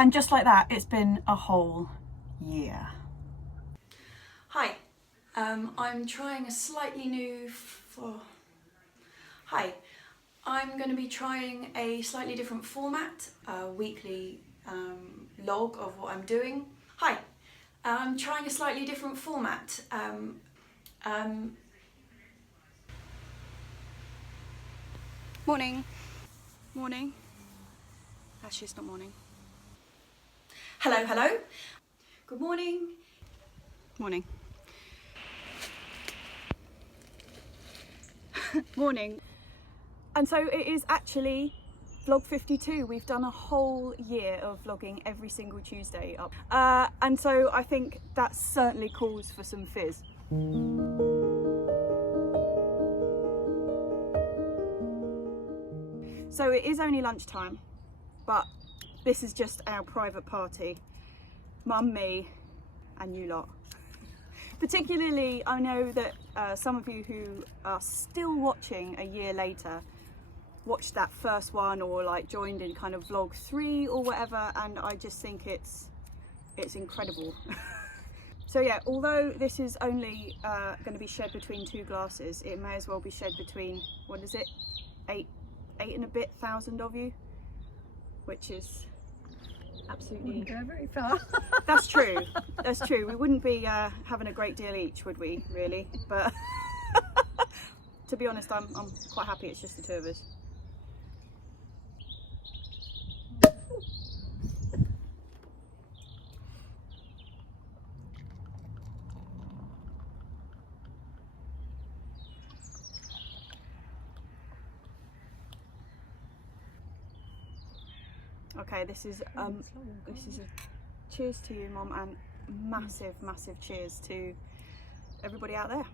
And just like that, it's been a whole year. Hi, I'm trying a slightly new I'm going to be trying a slightly different format, a weekly log of what I'm doing. Hi, I'm trying a slightly different format. Morning. Morning. Actually, it's not morning. Hello, hello. Good morning. Morning. Morning. And so it is actually vlog 52. We've done a whole year of vlogging every single Tuesday up. And so I think that certainly calls for some fizz. So it is only lunchtime, but this is just our private party. Mum, me, and you lot. Particularly, I know that some of you who are still watching a year later watched that first one or like joined in kind of vlog 3 or whatever, and I just think it's incredible. So yeah, although this is only going to be shed between 2 glasses, it may as well be shed between, what is it, 8 and a bit thousand of you, which is absolutely... Wouldn't go very far. That's true. That's true. We wouldn't be having a great deal each, would we? Really? But to be honest, I'm quite happy it's just the 2 of us. Okay, this is a cheers to you, Mum, and massive cheers to everybody out there.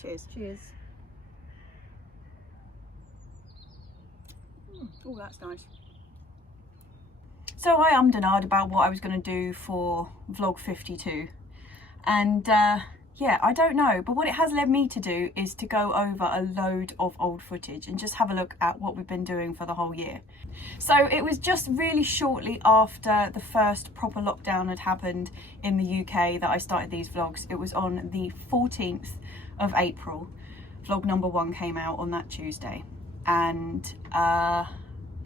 Cheers. Cheers. Oh, that's nice. So I ummed and ahed about what I was going to do for vlog 52, and yeah, I don't know, but what it has led me to do is to go over a load of old footage and just have a look at what we've been doing for the whole year. So it was just really shortly after the first proper lockdown had happened in the UK that I started these vlogs. It was on the 14th of April. Vlog number 1 came out on that Tuesday. And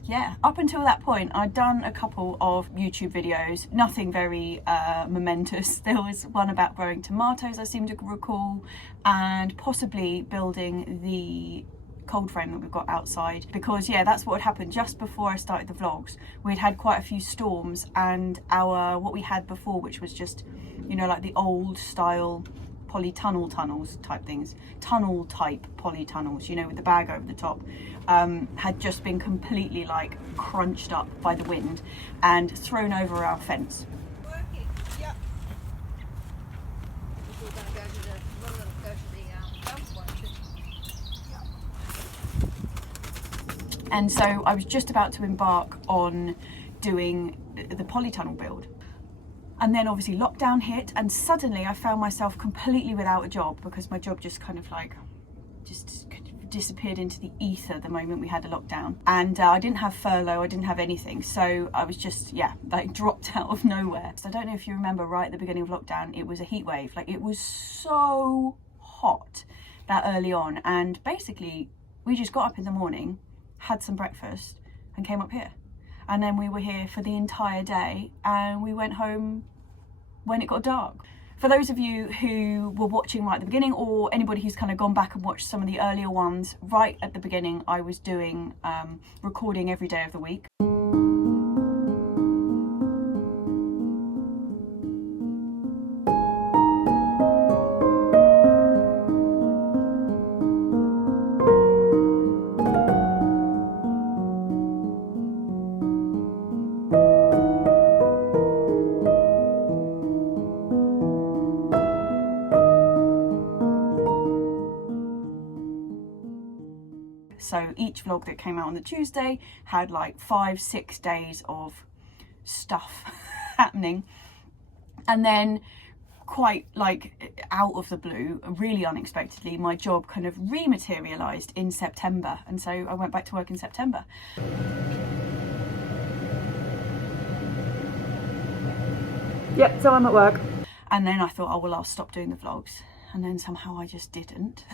yeah, up until that point, I'd done a couple of YouTube videos, nothing very momentous. There was one about growing tomatoes, I seem to recall, and possibly building the cold frame that we've got outside, because yeah, that's what had happened just before I started the vlogs. We'd had quite a few storms, and what we had before, which was just, you know, like the old style polytunnel tunnels type things, tunnel type polytunnels, you know, with the bag over the top, had just been completely like crunched up by the wind and thrown over our fence. Working, yeah. We're going to go to the dump one. Yeah. And so I was just about to embark on doing the polytunnel build. And then obviously lockdown hit, and suddenly I found myself completely without a job, because my job just kind of like just disappeared into the ether the moment we had a lockdown. And I didn't have furlough, I didn't have anything, so I was just, yeah, like dropped out of nowhere. So I don't know if you remember, right at the beginning of lockdown, it was a heat wave. Like, it was so hot that early on, and basically we just got up in the morning, had some breakfast, and came up here. And then we were here for the entire day, and we went home when it got dark. For those of you who were watching right at the beginning, or anybody who's kind of gone back and watched some of the earlier ones, right at the beginning I was doing recording every day of the week. So each vlog that came out on the Tuesday had like 5-6 days of stuff happening. And then quite like out of the blue, really unexpectedly, my job kind of rematerialized in September. And so I went back to work in September. Yep, so I'm at work. And then I thought, oh well, I'll stop doing the vlogs. And then somehow I just didn't.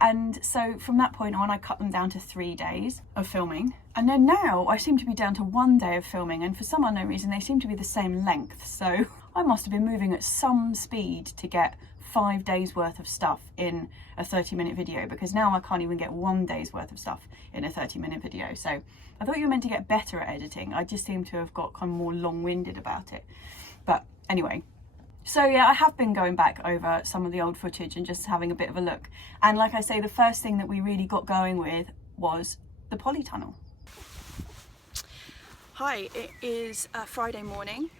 And so from that point on, I cut them down to 3 days of filming. And then now I seem to be down to 1 day of filming, and for some unknown reason, they seem to be the same length. So I must have been moving at some speed to get 5 days worth of stuff in a 30-minute video, because now I can't even get 1 day's worth of stuff in a 30-minute video. So I thought you were meant to get better at editing. I just seem to have got kind of more long-winded about it. But anyway. So yeah, I have been going back over some of the old footage and just having a bit of a look. And like I say, the first thing that we really got going with was the Polytunnel. Hi, it is Friday morning.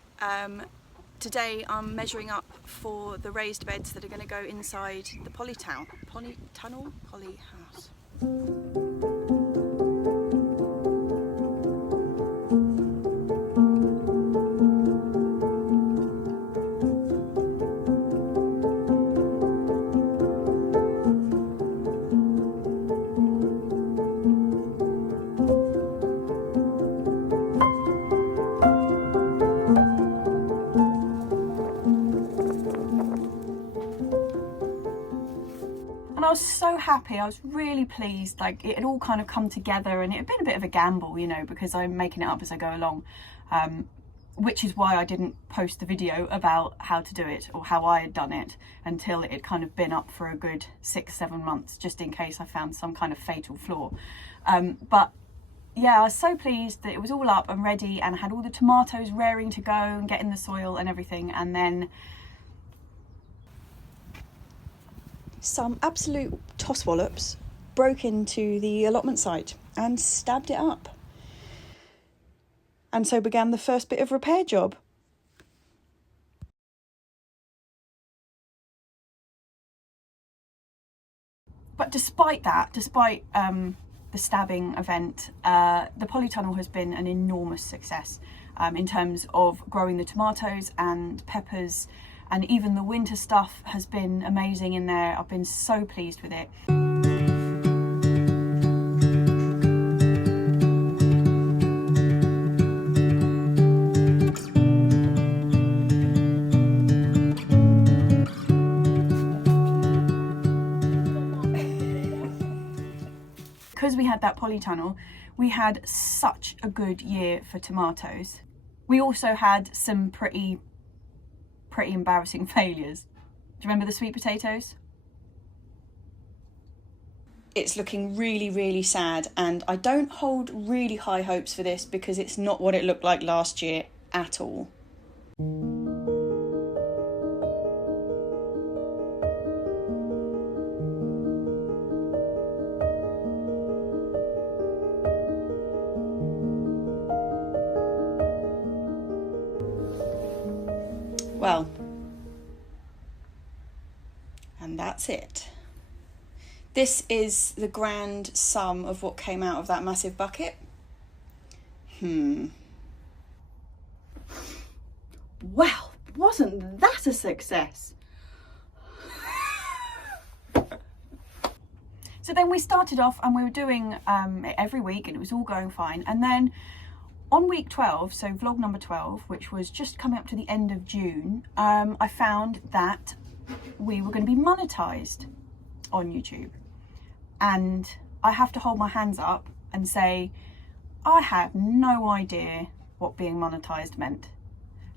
Today I'm measuring up for the raised beds that are going to go inside the Polyhouse. And I was so happy, I was really pleased, like it had all kind of come together, and it had been a bit of a gamble, you know, because I'm making it up as I go along, which is why I didn't post the video about how to do it or how I had done it until it had kind of been up for a good 6-7 months, just in case I found some kind of fatal flaw. But yeah, I was so pleased that it was all up and ready and I had all the tomatoes raring to go and get in the soil and everything, and then some absolute tosswallops broke into the allotment site and stabbed it up. And so began the first bit of repair job. But despite that, despite the stabbing event, the Polytunnel has been an enormous success in terms of growing the tomatoes and peppers, and even the winter stuff has been amazing in there. I've been so pleased with it. Because we had that Polytunnel, we had such a good year for tomatoes. We also had some pretty embarrassing failures. Do you remember the sweet potatoes? It's looking really sad, and I don't hold really high hopes for this because it's not what it looked like last year at all. Well, and that's it. This is the grand sum of what came out of that massive bucket. Well, wasn't that a success? So then we started off and we were doing it every week, and it was all going fine. And then on week 12, so vlog number 12, which was just coming up to the end of June, I found that we were going to be monetised on YouTube. And I have to hold my hands up and say, I had no idea what being monetised meant.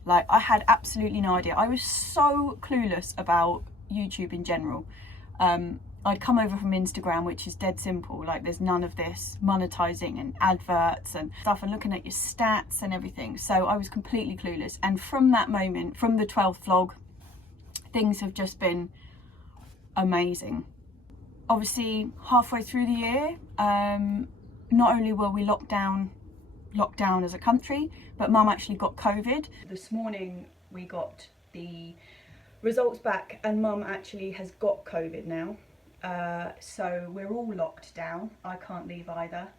Like, I had absolutely no idea. I was so clueless about YouTube in general. I'd come over from Instagram, which is dead simple. Like, there's none of this monetising and adverts and stuff and looking at your stats and everything. So I was completely clueless. And from that moment, from the 12th vlog, things have just been amazing. Obviously, halfway through the year, not only were we locked down as a country, but Mum actually got COVID. This morning we got the results back and Mum actually has got COVID now. So we're all locked down. I can't leave either.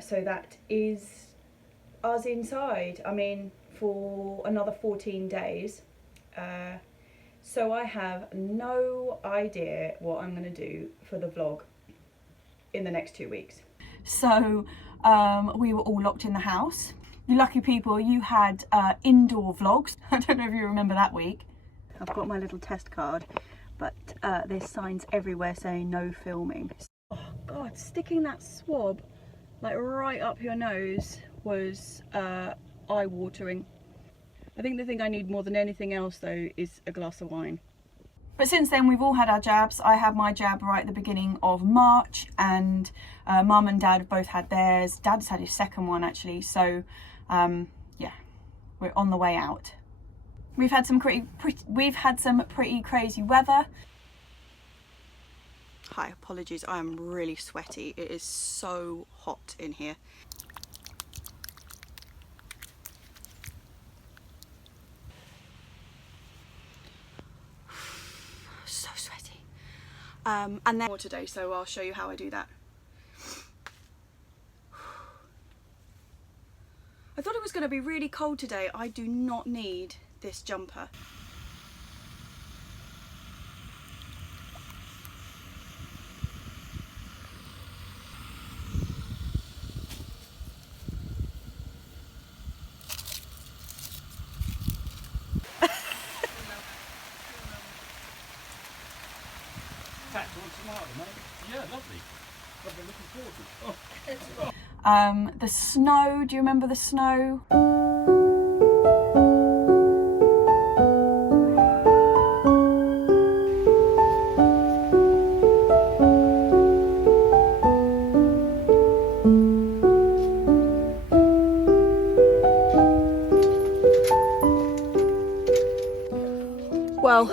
So that is us inside, I mean, for another 14 days. So I have no idea what I'm going to do for the vlog in the next 2 weeks. So we were all locked in the house. You lucky people, you had indoor vlogs. I don't know if you remember that week. I've got my little test card, but there's signs everywhere saying no filming. Oh God, sticking that swab like right up your nose was eye-watering. I think the thing I need more than anything else though is a glass of wine. But since then we've all had our jabs. I had my jab right at the beginning of March, and Mum and Dad have both had theirs. Dad's had his second one actually, so yeah, we're on the way out. We've had some pretty crazy weather. Hi, apologies, I am really sweaty. It is so hot in here. So sweaty. And then more today, so I'll show you how I do that. I thought it was going to be really cold today. I do not need this jumper. Yeah, lovely. I've been looking forward to it. Oh. The snow, do you remember the snow? Well,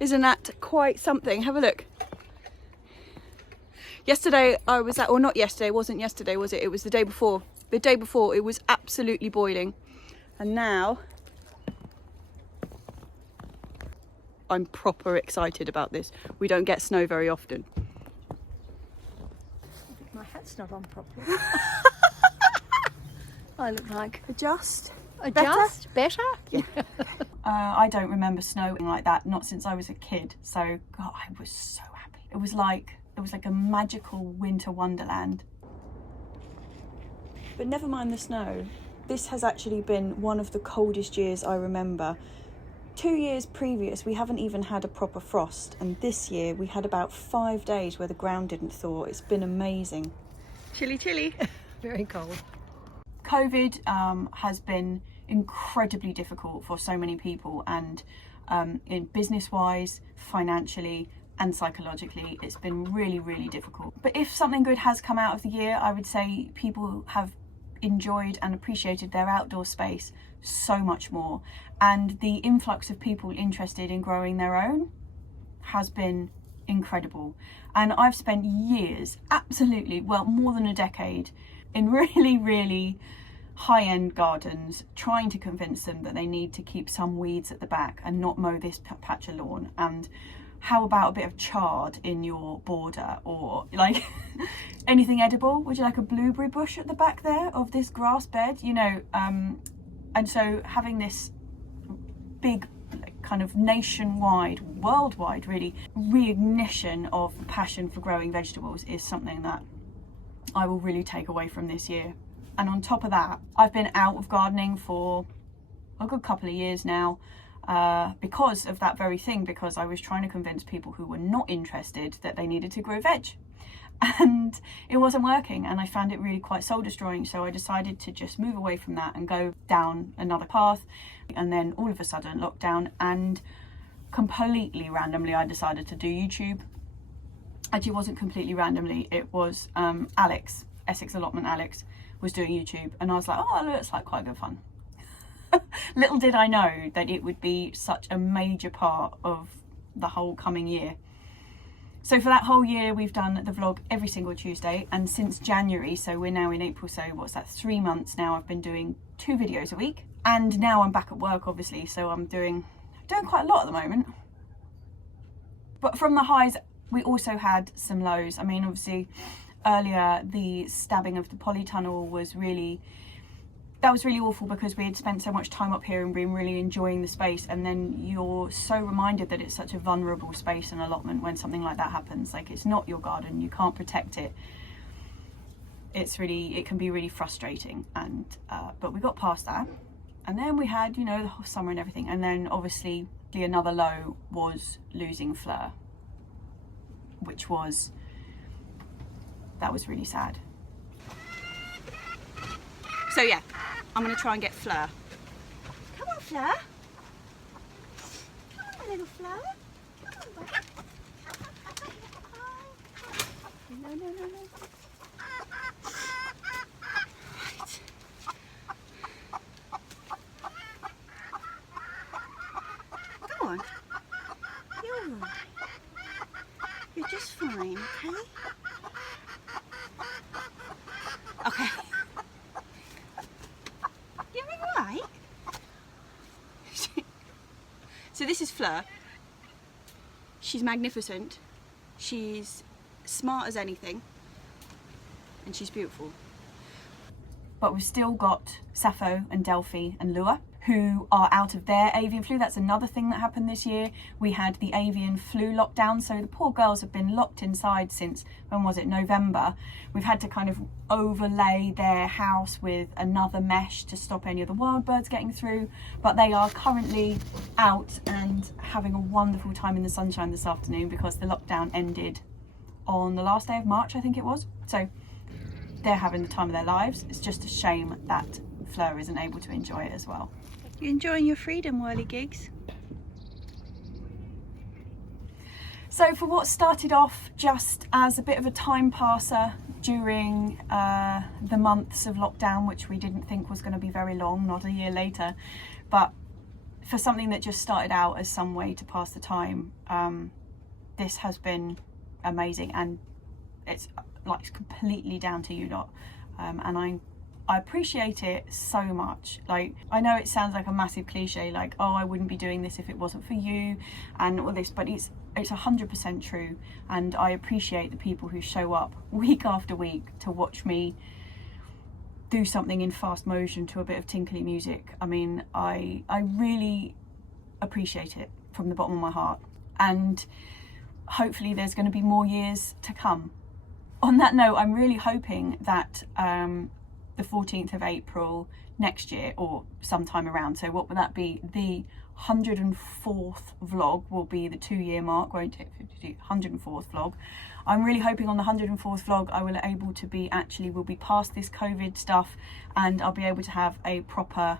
isn't that quite something? Have a look. Yesterday I was at, or not yesterday, it wasn't yesterday, was it? It was the day before. The day before it was absolutely boiling. And now I'm proper excited about this. We don't get snow very often. My hat's not on properly. I look like Adjust? better? Yeah. I don't remember snowing like that, not since I was a kid. So, God, I was so happy. It was like a magical winter wonderland. But never mind the snow. This has actually been one of the coldest years I remember. 2 years previous, we haven't even had a proper frost. And this year, we had about 5 days where the ground didn't thaw. It's been amazing. Chilly, chilly. Very cold. COVID has been incredibly difficult for so many people, and in business-wise, financially, and psychologically, it's been really, really difficult. But if something good has come out of the year, I would say people have enjoyed and appreciated their outdoor space so much more, and the influx of people interested in growing their own has been incredible. And I've spent years, absolutely, well, more than a decade, in really, really high-end gardens, trying to convince them that they need to keep some weeds at the back and not mow this patch of lawn, and how about a bit of chard in your border, or like anything edible? Would you like a blueberry bush at the back there of this grass bed? You know, and so having this big kind of nationwide, worldwide really, reignition of passion for growing vegetables is something that I will really take away from this year. And on top of that, I've been out of gardening for a good couple of years now, because of that very thing, because I was trying to convince people who were not interested that they needed to grow veg, and it wasn't working, and I found it really quite soul destroying. So I decided to just move away from that and go down another path. And then all of a sudden lockdown, and completely randomly I decided to do YouTube. Actually, it wasn't completely randomly, it was Alex, Essex Allotment Alex, was doing YouTube, and I was like, oh, that looks like quite good fun. Little did I know that it would be such a major part of the whole coming year. So for that whole year, we've done the vlog every single Tuesday, and since January, so we're now in April, so what's that, 3 months now, I've been doing 2 videos a week. And now I'm back at work, obviously, so I'm doing quite a lot at the moment. But from the highs, we also had some lows. I mean, obviously, earlier, the stabbing of the Polytunnel was really awful, because we had spent so much time up here and been really enjoying the space, and then you're so reminded that it's such a vulnerable space and allotment when something like that happens. Like, it's not your garden, you can't protect it. it can be really frustrating. And but we got past that, and then we had, you know, the whole summer and everything, and then obviously another low was losing Fleur, which was really sad. So yeah, I'm gonna try and get Fleur. Come on, Fleur. Come on, my little Fleur. Come on, buddy. No, no, no, no. Right. Go on. You're all right. You're just fine, okay? Okay. You're all right. So this is Fleur. She's magnificent. She's smart as anything, and she's beautiful. But we've still got Sappho and Delphi and Lua, who are out of their avian flu. That's another thing that happened this year. We had the avian flu lockdown, so the poor girls have been locked inside since, when was it, November. We've had to kind of overlay their house with another mesh to stop any of the wild birds getting through, but they are currently out and having a wonderful time in the sunshine this afternoon because the lockdown ended on the last day of March, I think it was. So they're having the time of their lives. It's just a shame that Fleur isn't able to enjoy it as well. You enjoying your freedom, whirligigs? So for what started off just as a bit of a time passer during the months of lockdown, which we didn't think was going to be very long, not a year later, but for something that just started out as some way to pass the time, this has been amazing, and it's like completely down to you lot, and I appreciate it so much. Like, I know it sounds like a massive cliche, like, oh, I wouldn't be doing this if it wasn't for you and all this, but it's 100% true, and I appreciate the people who show up week after week to watch me do something in fast motion to a bit of tinkly music. I mean, I really appreciate it from the bottom of my heart, and hopefully there's going to be more years to come. On that note, I'm really hoping that the 14th of April next year, or sometime around, so what would that be, the 104th vlog will be the 2-year mark, won't it? 104th vlog. I'm really hoping on the 104th vlog I will able to be, we'll be past this COVID stuff, and I'll be able to have a proper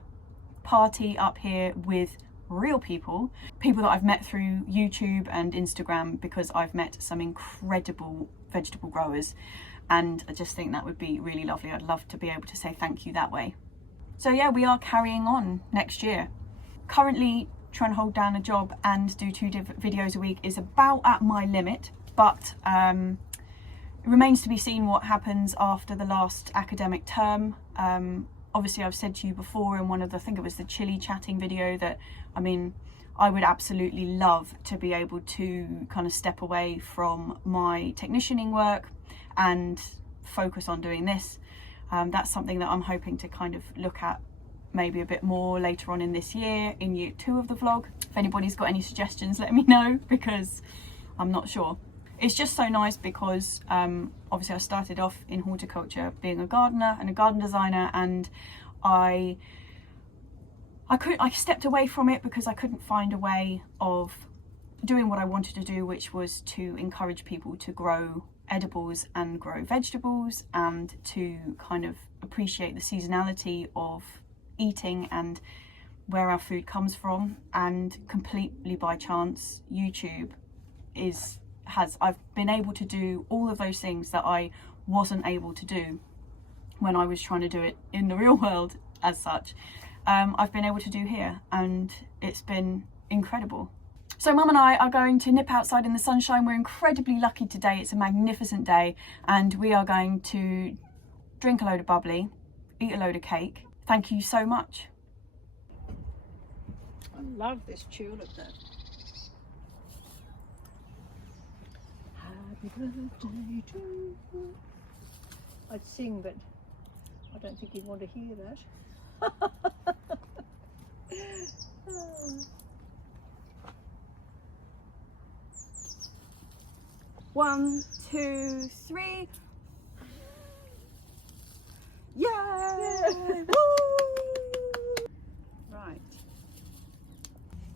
party up here with real people that I've met through YouTube and Instagram, because I've met some incredible vegetable growers, and I just think that would be really lovely. I'd love to be able to say thank you that way. So yeah, we are carrying on next year. Currently trying to hold down a job and do 2 videos a week is about at my limit, but it remains to be seen what happens after the last academic term. Obviously I've said to you before in one of the, I think it was the chili chatting video, that I mean, I would absolutely love to be able to kind of step away from my technicianing work and focus on doing this. That's something that I'm hoping to kind of look at maybe a bit more later on in this year, in year 2 of the vlog. If anybody's got any suggestions, let me know, because I'm not sure. It's just so nice because obviously I started off in horticulture being a gardener and a garden designer, and I stepped away from it because I couldn't find a way of doing what I wanted to do, which was to encourage people to grow edibles and grow vegetables, and to kind of appreciate the seasonality of eating and where our food comes from. And completely by chance, YouTube I've been able to do all of those things that I wasn't able to do when I was trying to do it in the real world as such. I've been able to do here, and it's been incredible. So Mum and I are going to nip outside in the sunshine. We're incredibly lucky today. It's a magnificent day, and we are going to drink a load of bubbly, eat a load of cake. Thank you so much. I love this tulip though. Happy birthday to you. I'd sing, but I don't think you'd want to hear that. 1, 2, 3.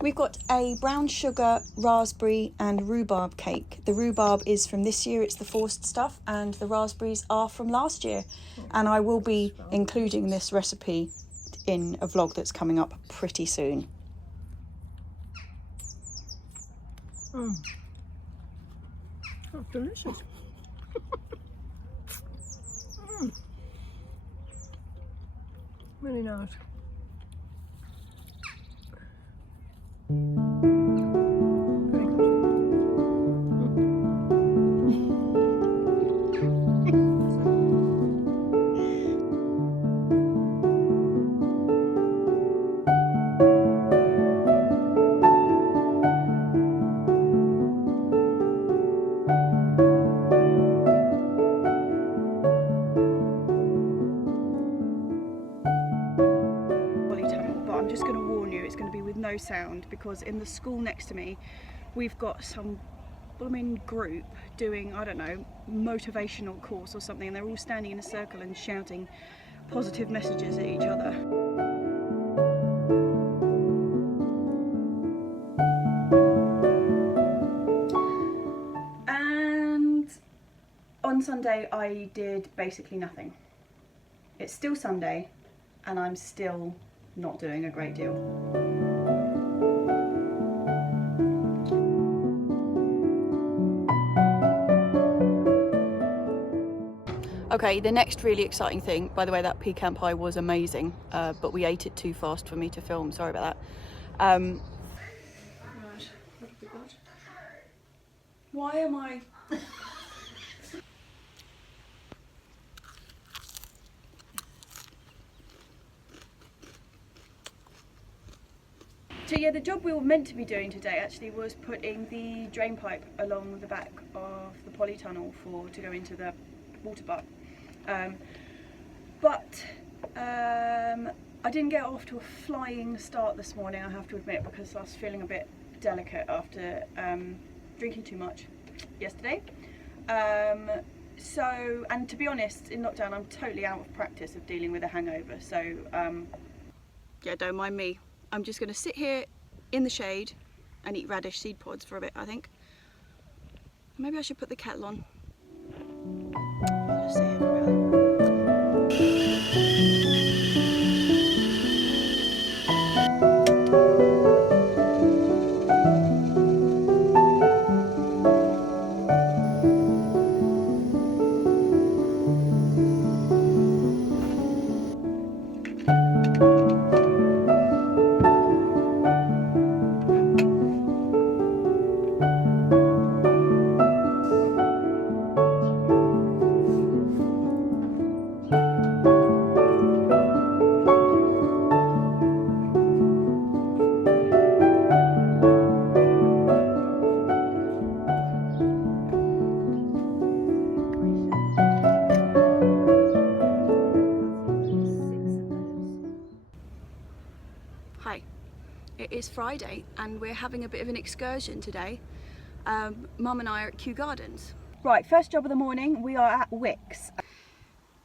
We've got a brown sugar, raspberry and rhubarb cake. The rhubarb is from this year, it's the forced stuff, and the raspberries are from last year. And I will be including this recipe in a vlog that's coming up pretty soon. That's delicious. Really nice. Very good. Polytunnel, but I'm just going to warn you, it's going to be with no sound, because in the school next to me we've got some blooming group doing, I don't know, motivational course or something, and they're all standing in a circle and shouting positive messages at each other. And on Sunday I did basically nothing. It's still Sunday and I'm still not doing a great deal. Okay, the next really exciting thing, by the way, that pecan pie was amazing, but we ate it too fast for me to film, sorry about that. Right, what have we got? Why am I... So yeah, the job we were meant to be doing today actually was putting the drain pipe along the back of the polytunnel to go into the water butt. But I didn't get off to a flying start this morning, I have to admit, because I was feeling a bit delicate after drinking too much yesterday. So, and to be honest, in lockdown I'm totally out of practice of dealing with a hangover, so yeah, don't mind me. I'm just going to sit here in the shade and eat radish seed pods for a bit, I think. Maybe I should put the kettle on. I'll just sit here for a bit. Hi, it is Friday and we're having a bit of an excursion today. Mum and I are at Kew Gardens. Right, first job of the morning, we are at Wicks.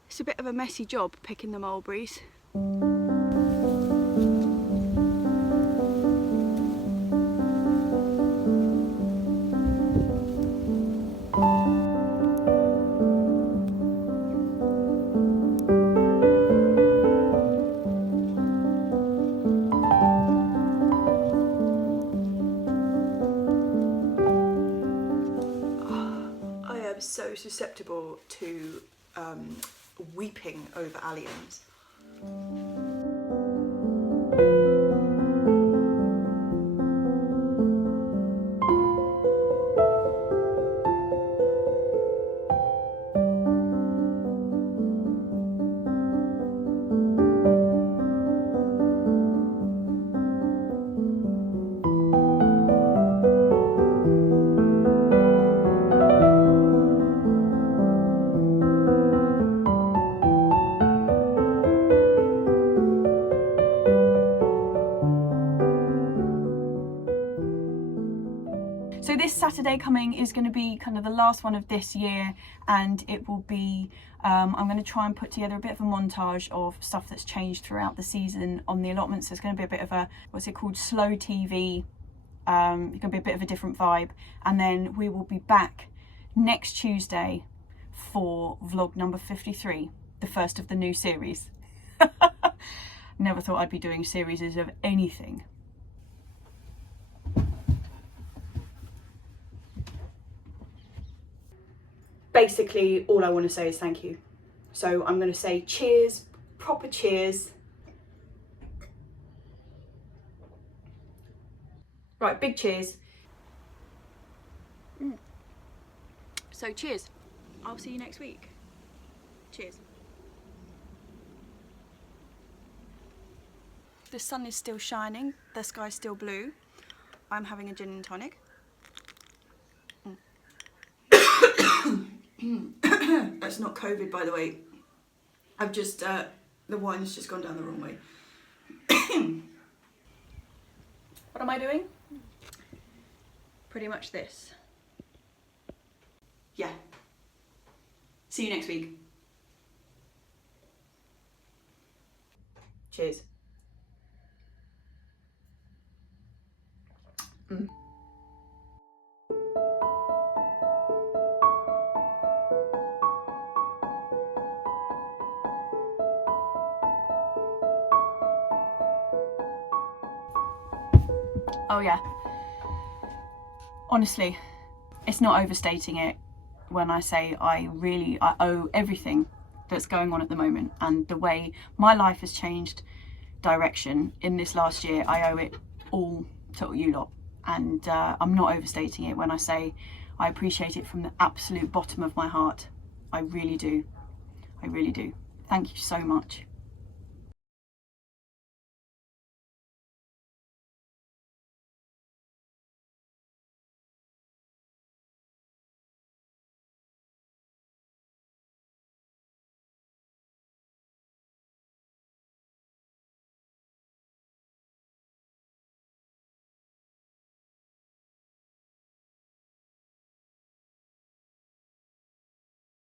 It's a bit of a messy job picking the mulberries. So susceptible to weeping over alliums. this Saturday coming is going to be kind of the last one of this year, and it will be I'm going to try and put together a bit of a montage of stuff that's changed throughout the season on the allotment. So it's going to be a bit of a, what's it called, slow TV. It's going to be a bit of a different vibe, and then we will be back next Tuesday for vlog number 53, the first of the new series. Never thought I'd be doing series of anything. Basically, all I want to say is thank you. So I'm going to say cheers, proper cheers. Right, big cheers. So cheers. I'll see you next week. Cheers. The sun is still shining, the sky's still blue. I'm having a gin and tonic. That's not COVID, by the way. I've just, the wine's just gone down the wrong way. What am I doing? Pretty much this. Yeah. See you next week. Cheers. Oh yeah. Honestly, it's not overstating it when I say I owe everything that's going on at the moment, and the way my life has changed direction in this last year, I owe it all to you lot. And I'm not overstating it when I say I appreciate it from the absolute bottom of my heart. I really do. I really do. Thank you so much.